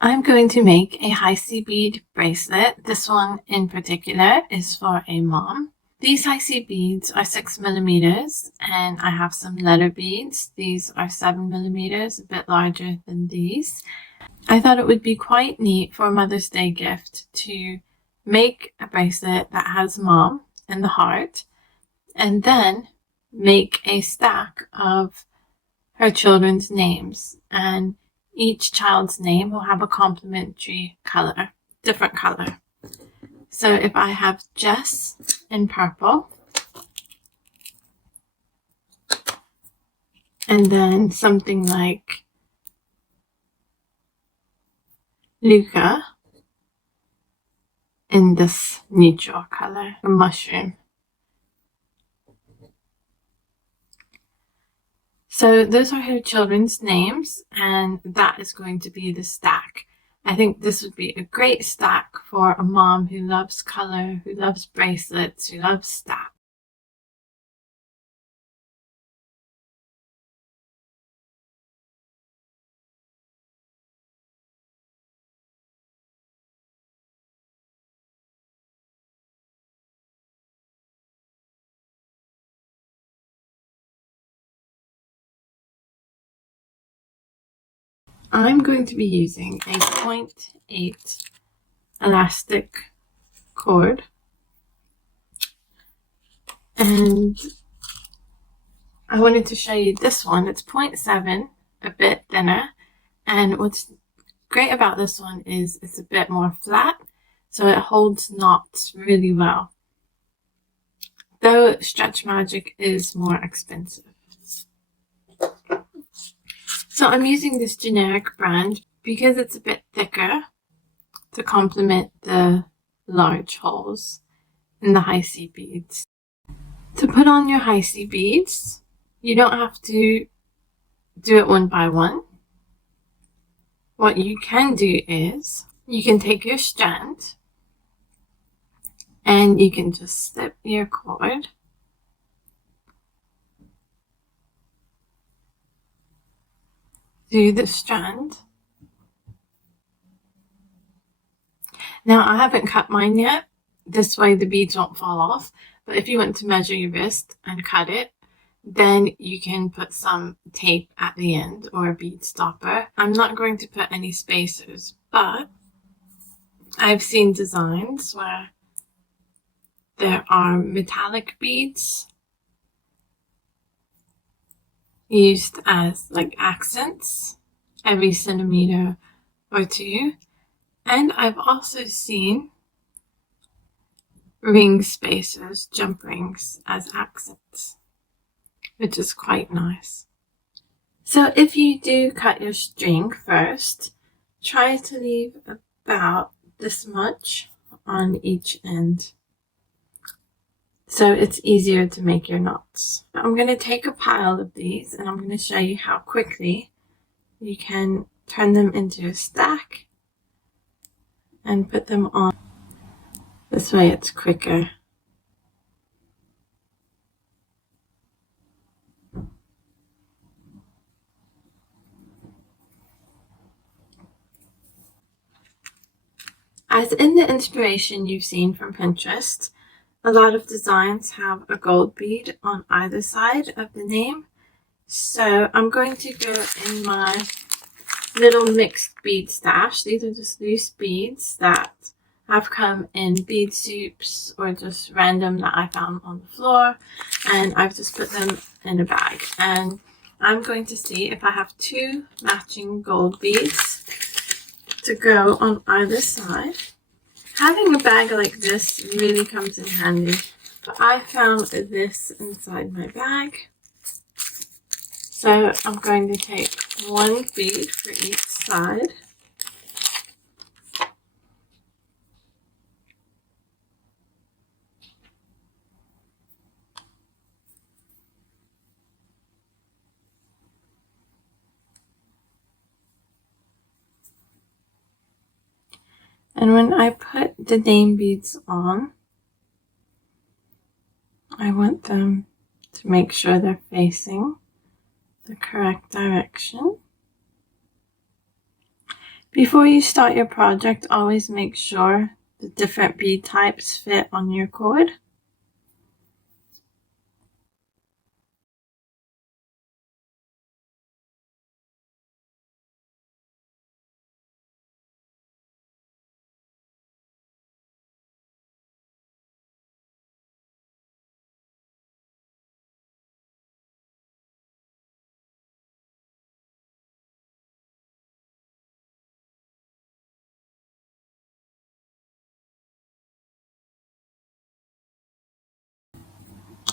I'm going to make a Heishi bead bracelet. This one in particular is for a mom. These Heishi beads are 6mm and I have some letter beads. These are 7mm, a bit larger than these. I thought it would be quite neat for a Mother's Day gift to make a bracelet that has mom in the heart and then make a stack of her children's names, and each child's name will have a complementary color, different color. So if I have Jess in purple, and then something like Luca in this neutral color, a mushroom. So those are her children's names, and that is going to be the stack. I think this would be a great stack for a mom who loves color, who loves bracelets, who loves stacks. I'm going to be using a 0.8 elastic cord, and I wanted to show you this one. It's 0.7, a bit thinner, and what's great about this one is it's a bit more flat, so it holds knots really well, though Stretch Magic is more expensive. So I'm using this generic brand because it's a bit thicker to complement the large holes in the Heishi beads. To put on your Heishi beads, you don't have to do it one by one. What you can do is you can take your strand and you can just slip your cord through the strand. Now I haven't cut mine yet, this way the beads won't fall off, but if you want to measure your wrist and cut it, then you can put some tape at the end or a bead stopper. I'm not going to put any spacers, but I've seen designs where there are metallic beads used as like accents every centimeter or two, and I've also seen ring spacers, jump rings, as accents, which is quite nice. So if you do cut your string first, try to leave about this much on each end, so it's easier to make your knots. I'm going to take a pile of these and I'm going to show you how quickly you can turn them into a stack and put them on. This way it's quicker. As in the inspiration you've seen from Pinterest, a lot of designs have a gold bead on either side of the name. So I'm going to go in my little mixed bead stash. These are just loose beads that have come in bead soups or just random that I found on the floor, and I've just put them in a bag. And I'm going to see if I have 2 matching gold beads to go on either side. Having a bag like this really comes in handy, but I found this inside my bag. So I'm going to take 1 bead for each side. And when I put the name beads on, I want them to make sure they're facing the correct direction. Before you start your project, always make sure the different bead types fit on your cord.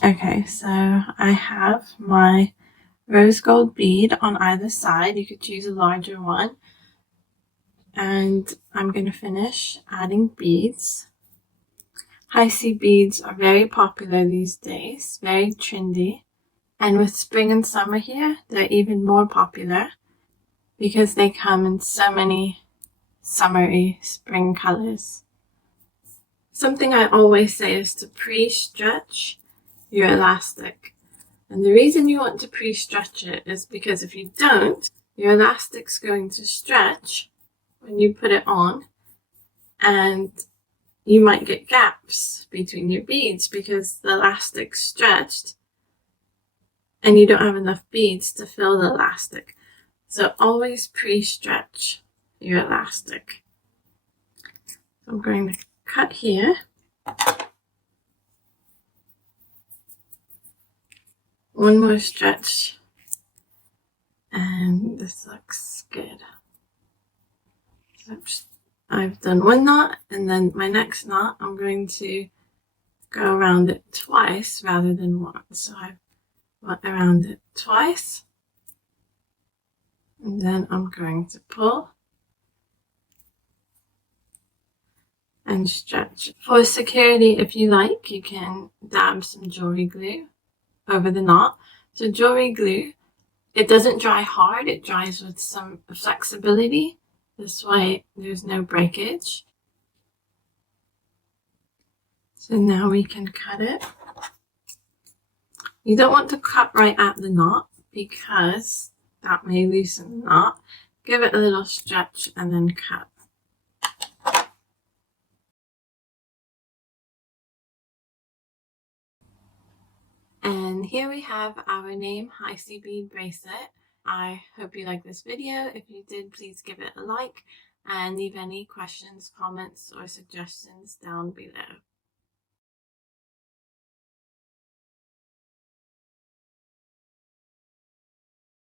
Okay, so I have my rose gold bead on either side. You could choose a larger one. And I'm going to finish adding beads. Heishi beads are very popular these days, very trendy. And with spring and summer here, they're even more popular because they come in so many summery spring colors. Something I always say is to pre-stretch your elastic. And the reason you want to pre-stretch it is because if you don't, your elastic's going to stretch when you put it on, and you might get gaps between your beads because the elastic's stretched and you don't have enough beads to fill the elastic. So always pre-stretch your elastic. So I'm going to cut here. One more stretch. And this looks good. So I've done one knot, and then my next knot I'm going to go around it twice rather than once. So I went around it twice, and then I'm going to pull and stretch. For security, if you like, you can dab some jewellery glue over the knot. So jewellery glue, it doesn't dry hard, it dries with some flexibility. This way there's no breakage. So now we can cut it. You don't want to cut right at the knot because that may loosen the knot. Give it a little stretch and then cut. And here we have our name Heishi bead bracelet. I hope you liked this video. If you did, please give it a like and leave any questions, comments, or suggestions down below.